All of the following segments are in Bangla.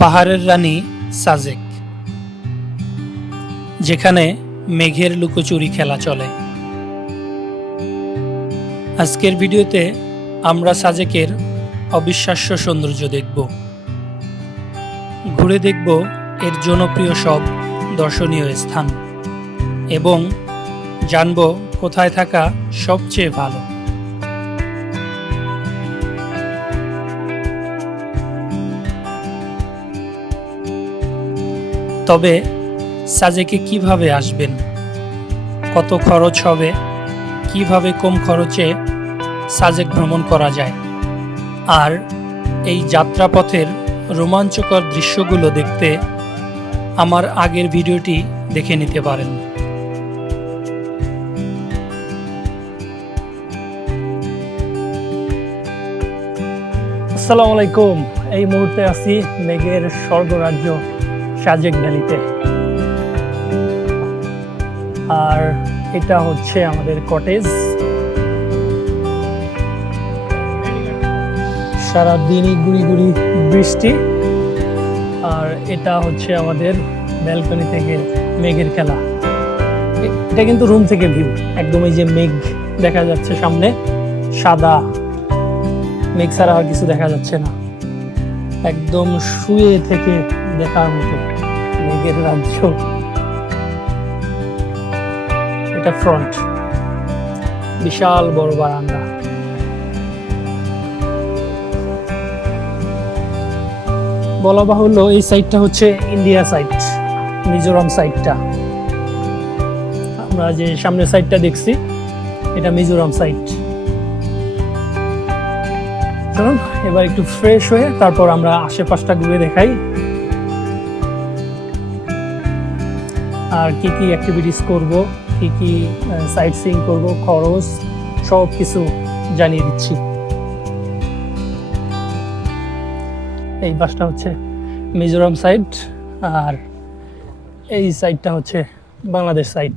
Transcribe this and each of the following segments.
পাহাড়ের রানী সাজেক, যেখানে মেঘের লুকোচুরি খেলা চলে। আজকের ভিডিওতে আমরা সাজেকের অবিশ্বাস্য সৌন্দর্য দেখব। ঘুরে দেখব এর জনপ্রিয় সব দর্শনীয় স্থান এবং জানব কোথায় থাকা সবচেয়ে ভালো। তবে সাজেকে কীভাবে আসবেন? কত খরচ হবে? কীভাবে কম খরচে সাজেক ভ্রমণ করা যায়? আর এই যাত্রাপথের রোমাঞ্চকর দৃশ্যগুলো দেখতে আমার আগের ভিডিওটি দেখে নিতে পারেন। আসসালামু আলাইকুম। এই মুহূর্তে আছি মেঘের স্বর্গরাজ্য সাজেক ভ্যালিতে। আর এটা হচ্ছে আমাদের কটেজ সারাদিনই গুড়ি গুড়ি বৃষ্টি। আর এটা হচ্ছে আমাদের ব্যালকনি থেকে মেঘের খেলা। এটা কিন্তু রুম থেকে ভিউ একদম এই যে মেঘ দেখা যাচ্ছে সামনে, সাদা। মেঘ ছাড়া আর কিছু দেখা যাচ্ছে না। একদম শুয়ে থেকে দেখার মতো মেঘের রাজ্য। এটা ফ্রন্ট বিশাল বড় বারান্দা। বলা বাহুল্য এই সাইডটা হচ্ছে ইন্ডিয়া সাইড মিজোরাম সাইডটা আমরা যে সামনে সাইডটা দেখছি, এটা মিজোরাম সাইড চলুন, এবার একটু ফ্রেশ হয়ে তারপর আমরা আশেপাশটা ঘুরে দেখাই। আর কি কি অ্যাক্টিভিটিস করব, কি কি সাইট সিং করব, খরচ, সব কিছু জানিয়ে দিচ্ছি। এই বাসটা হচ্ছে মিজোরাম সাইড আর এই সাইডটা হচ্ছে বাংলাদেশ সাইড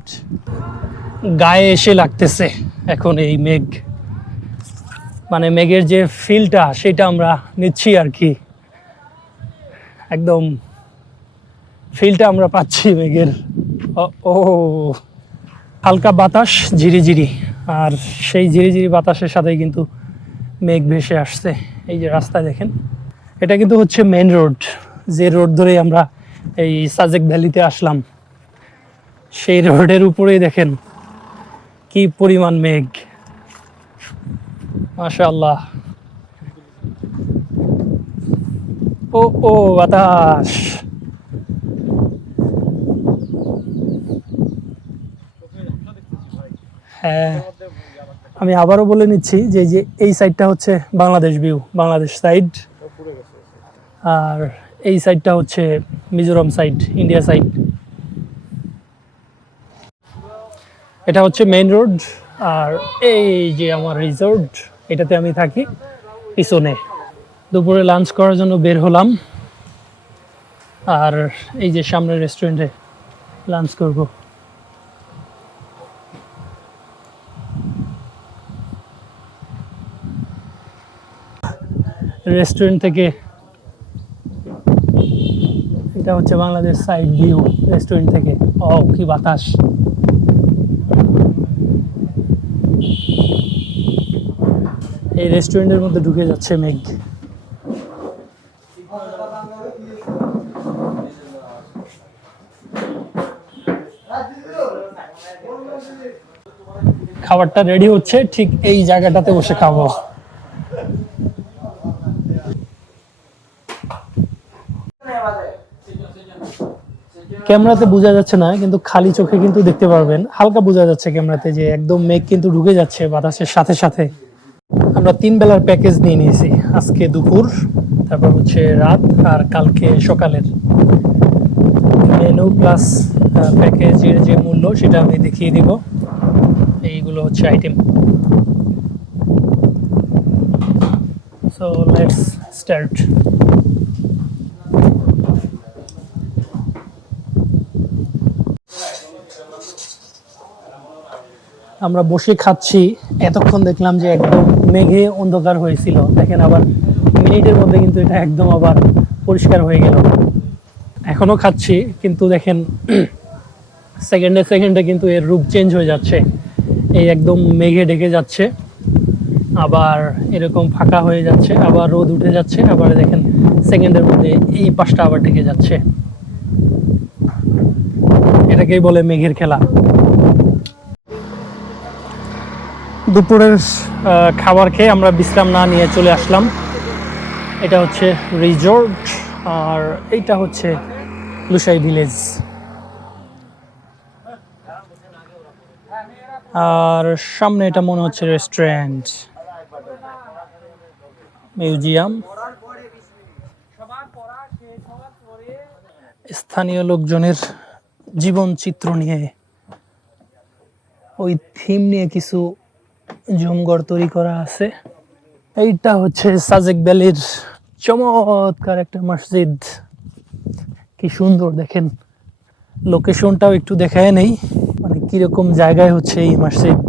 গায়ে এসে লাগতেছে এখন এই মেঘ। মানে মেঘের যে ফিলটা সেটা আমরা নিচ্ছি আর কি। একদম ফিলটা আমরা পাচ্ছি মেঘের। ও- হালকা বাতাস ঝিরিঝিরি আর সেই ঝিরিঝিরি বাতাসের সাথে কিন্তু মেঘ ভেসে আসছে। এই যে রাস্তা দেখেন, এটা কিন্তু হচ্ছে মেন রোড যে রোড ধরেই আমরা এই সাজেক ভ্যালিতে আসলাম, সেই রোডের উপরেই দেখেন কি পরিমাণ মেঘ। মাশাআল্লাহ। ও ও, বাতাস। হ্যাঁ আমি আবারও বলে নিচ্ছি যে যে এই সাইডটা হচ্ছে বাংলাদেশ ভিউ বাংলাদেশ সাইড আর এই সাইডটা হচ্ছে মিজোরাম সাইড ইন্ডিয়া সাইড এটা হচ্ছে মেইন রোড আর এই যে আমার রিসোর্ট এটাতে আমি থাকি পিছনে। দুপুরে লাঞ্চ করার জন্য বের হলাম। আর এই যে সামনের রেস্টুরেন্টে লাঞ্চ করব। রেস্টুরেন্ট থেকে। এটা হচ্ছে বাংলাদেশ সাইড ভিউ রেস্টুরেন্ট থেকে। ও কি বাতাস। এই রেস্টুরেন্টের মধ্যে ঢুকে যাচ্ছে মেঘ। খাবারটা রেডি হচ্ছে, ঠিক এই জায়গাটাতে বসে খাব। ক্যামেরাতে বোঝা যাচ্ছে না, কিন্তু খালি চোখে কিন্তু দেখতে পারবেন। হালকা বোঝা যাচ্ছে ক্যামেরাতে যে একদম মেঘ কিন্তু ঢুকে যাচ্ছে বাতাসের সাথে সাথে। আমরা তিন বেলার প্যাকেজ নিয়ে নিয়েছি, আজকে দুপুর, তারপর হচ্ছে রাত আর কালকে সকালের। মেনু প্লাস প্যাকেজের যে মূল্য সেটা আমি দেখিয়ে দিব। এইগুলো হচ্ছে আইটেম সো লেটস স্টার্ট আমরা বসে খাচ্ছি, এতক্ষণ দেখলাম যে একদম মেঘে অন্ধকার হয়েছিল। দেখেন আবার মিনিটের মধ্যে কিন্তু এটা একদম আবার পরিষ্কার হয়ে গেল। এখনও খাচ্ছি, কিন্তু দেখেন সেকেন্ডে সেকেন্ডে কিন্তু এর রূপ চেঞ্জ হয়ে যাচ্ছে। এই একদম মেঘে ঢেকে যাচ্ছে। আবার এরকম ফাঁকা হয়ে যাচ্ছে, আবার রোদ উঠে যাচ্ছে, আবার দেখেন সেকেন্ডের মধ্যে এই পাশটা আবার ঢেকে যাচ্ছে। এটাকেই বলে মেঘের খেলা। দুপুরের খাবার খেয়ে আমরা বিশ্রাম না নিয়ে চলে আসলাম। এটা হচ্ছে রিজর্ট আর এইটা হচ্ছে লুসাই ভিলেজ আর সামনে এটা মনে হচ্ছে রেস্টুরেন্ট মিউজিয়াম স্থানীয় লোকজনের জীবন চিত্র নিয়ে ওই থিম নিয়ে কিছু জমঘর তৈরি করা আছে। এইটা হচ্ছে সাজেক ভ্যালির চমৎকার একটা মসজিদ। কি সুন্দর দেখেন। লোকেশনটাও একটু দেখায় নেই। মানে কীরকম জায়গায় হচ্ছে এই মসজিদ।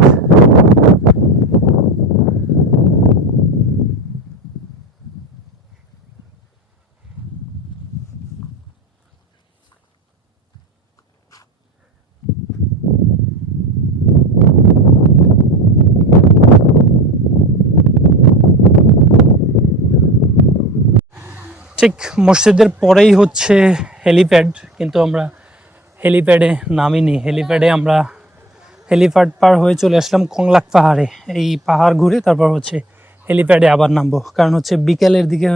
ঠিক মসজিদের পরেই হচ্ছে হেলিপ্যাড কিন্তু আমরা হেলিপ্যাডে নামিনি। হেলিপ্যাডে আমরা হেলিপ্যাড পার হয়ে চলে আসলাম কংলাক পাহাড়ে। এই পাহাড় ঘুরে তারপর হচ্ছে হেলিপ্যাডে আবার নামবো। কারণ হচ্ছে বিকেলের দিকে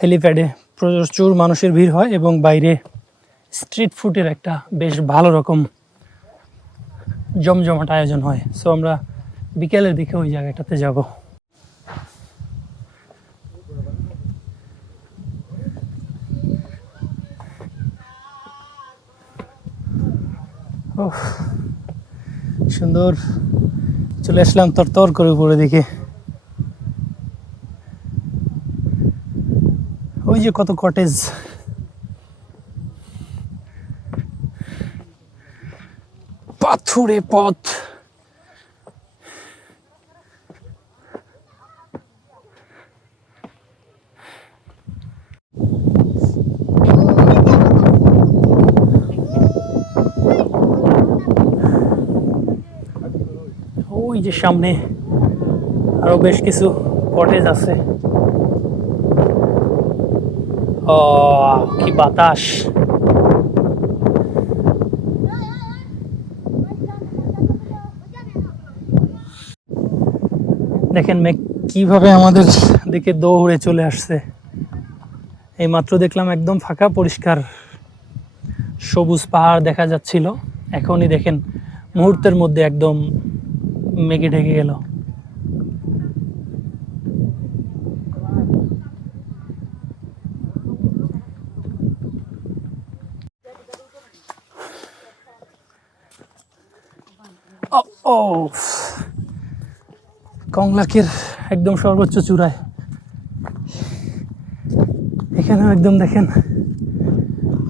হেলিপ্যাডে প্রচুর মানুষের ভিড় হয় এবং বাইরে স্ট্রিট ফুডের একটা বেশ ভালো রকম জমজমাট আয়োজন হয়। সো আমরা বিকেলের দিকে ওই জায়গাটাতে যাব। সুন্দর। চলে আসলাম তর তর করে উপরে দেখে ওই যে কত কটেজ পাথুরে পথ। ওই যে সামনে আরও বেশ কিছু কটেজ আছে। ও কি বাতাস। দেখেন মেঘ, কীভাবে আমাদের দিকে দৌড়ে চলে আসছে। এই মাত্র দেখলাম একদম ফাঁকা, পরিষ্কার সবুজ পাহাড় দেখা যাচ্ছিল। এখনই দেখেন মুহূর্তের মধ্যে একদম মেঘে ঢেকে গেল। ও কংলাকের একদম সর্বোচ্চ চূড়ায়। এখানেও একদম দেখেন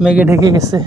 মেঘে ঢেকে গেছে।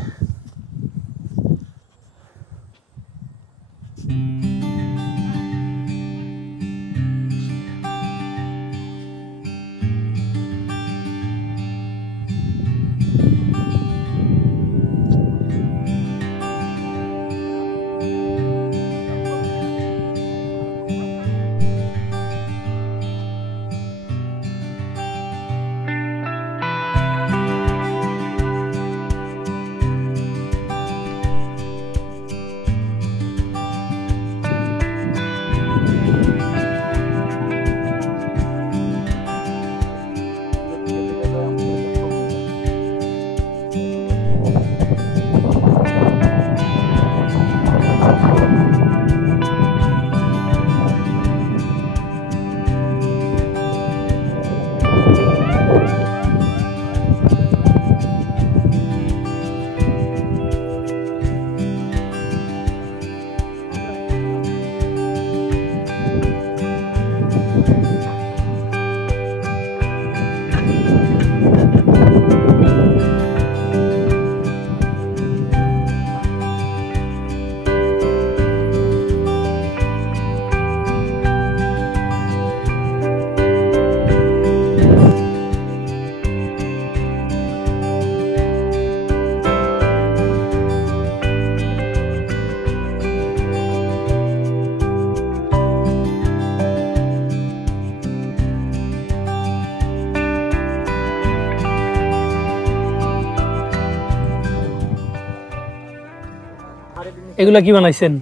এগুলা কি বানাইছেন?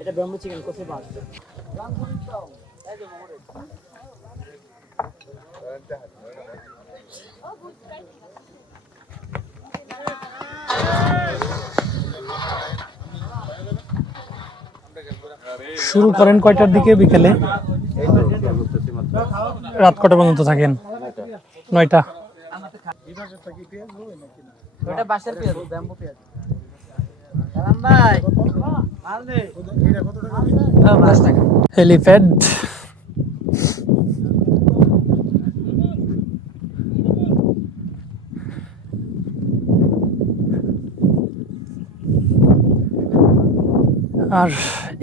এটা ব্যাম্বু চিকেন ভাত। শুরু করেন কয়টার দিকে বিকেলে? রাত কটা পর্যন্ত থাকেন? নয়টা। ওটা বাসার পেঁয়াজ ব্যাম্বু পেঁয়াজ। হেলিপ্যাড আর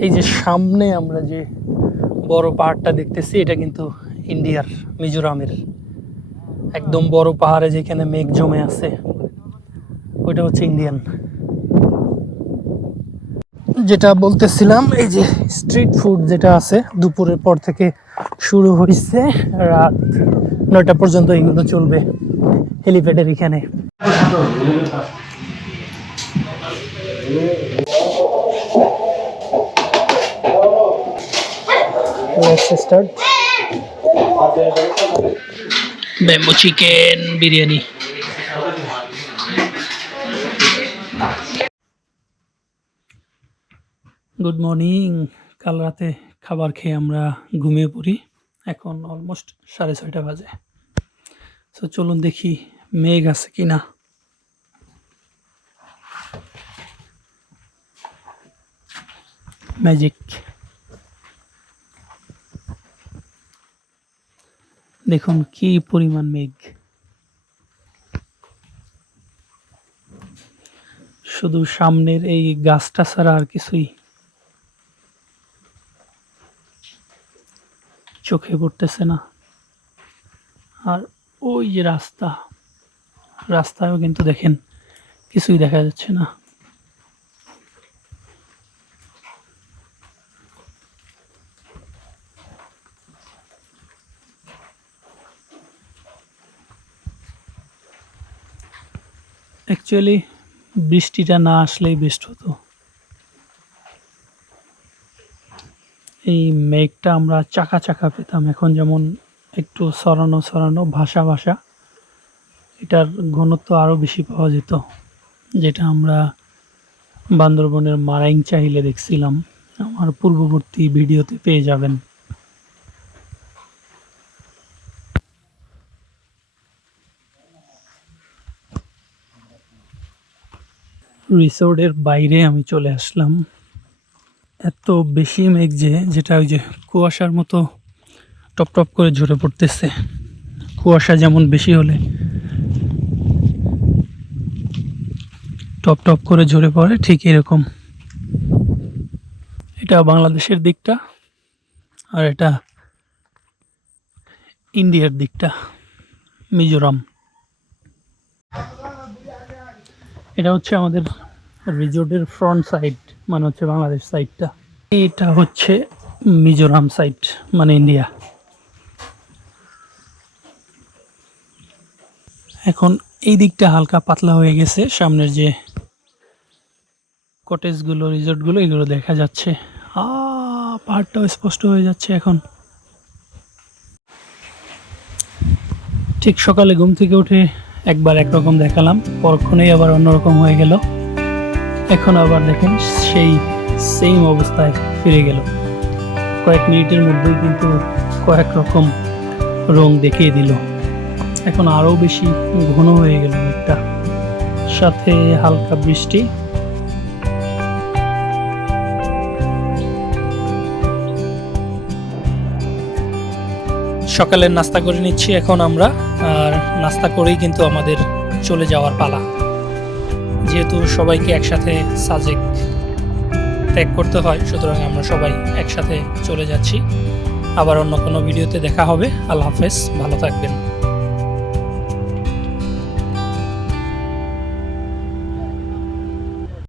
এই যে সামনে আমরা যে বড় পাহাড়টা দেখতেছি, এটা কিন্তু ইন্ডিয়ার, মিজোরামের। একদম বড় পাহাড়ে যেখানে মেঘ জমে আছে, ওইটা হচ্ছে ইন্ডিয়ান। যেটা বলতেছিলাম, এই যে স্ট্রিট ফুড যেটা আছে, দুপুরের পর থেকে শুরু হয়েছে রাত নয়টা পর্যন্ত এগুলো চলবে হেলিপ্যাডের এখানে. Bamboo chicken biryani good morning কাল রাতে খাবার খেয়ে আমরা ঘুমিয়ে পড়ি। এখন অলমোস্ট সাড়ে ছয়টা বাজে। সো চলুন দেখি মেঘ আছে কি না ম্যাজিক দেখুন কি পরিমাণ মেঘ। শুধু সামনের এই গাছটা ছাড়া আর কিছুই চোখে পড়তেছে না। আর ওই যে রাস্তা, রাস্তায়ও কিন্তু দেখেন কিছুই দেখা যাচ্ছে না। অ্যাকচুয়ালি বৃষ্টিটা না আসলেই বেস্ট হতো। এই মেঘটা আমরা চাকা চাকা পেতাম। এখন যেমন একটু সরানো সরানো ভাষা ভাষা, এটার ঘনত্ব আরও বেশি পাওয়া যেত, যেটা আমরা বান্দরবনের মারাইং চাইলে দেখছিলাম। আমার পূর্ববর্তী ভিডিওতে পেয়ে যাবেন। রিসোর্টের বাইরে আমি চলে আসলাম। এত বেশি মেঘ যে যেটা ওই যে কুয়াশার মতো টপ টপ করে ঝরে পড়তেছে। কুয়াশা যেমন বেশি হলে টপ টপ করে ঝরে পড়ে, ঠিক এরকম। এটা বাংলাদেশের দিকটা আর এটা ইন্ডিয়ার দিকটা, মিজোরাম। এটা হচ্ছে আমাদের রিজোর্টের ফ্রন্ট সাইড। মানে হচ্ছে বাংলাদেশ সাইডটা এটা হচ্ছে মিজোরাম সাইড মানে ইন্ডিয়া। এখন এই দিকটা হালকা পাতলা হয়ে গেছে, সামনের যে কটেজগুলো রিসোর্টগুলো এগুলো দেখা যাচ্ছে। পাহাড়টাও স্পষ্ট হয়ে যাচ্ছে এখন। ঠিক সকালে ঘুম থেকে উঠে একবার একরকম দেখালাম, পরক্ষণেই আবার অন্যরকম হয়ে গেল। এখন আবার দেখেন সেই সেম অবস্থায় ফিরে গেল। কয়েক মিনিটের মধ্যেই কিন্তু কয়েক রকম রং দেখিয়ে দিল। এখন আরও বেশি ঘন হয়ে গেল মেঘটা। সাথে হালকা বৃষ্টি। সকালের নাস্তা করে নিচ্ছি এখন আমরা, আর নাস্তা করেই কিন্তু আমাদের চলে যাওয়ার পালা। যেহেতু সবাইকে একসাথে সাজেক ত্যাগ করতে হয়, সুতরাং আমরা সবাই একসাথে চলে যাচ্ছি। আবার অন্য কোনো ভিডিওতে দেখা হবে। আল্লাহ হাফেজ, ভালো থাকবেন।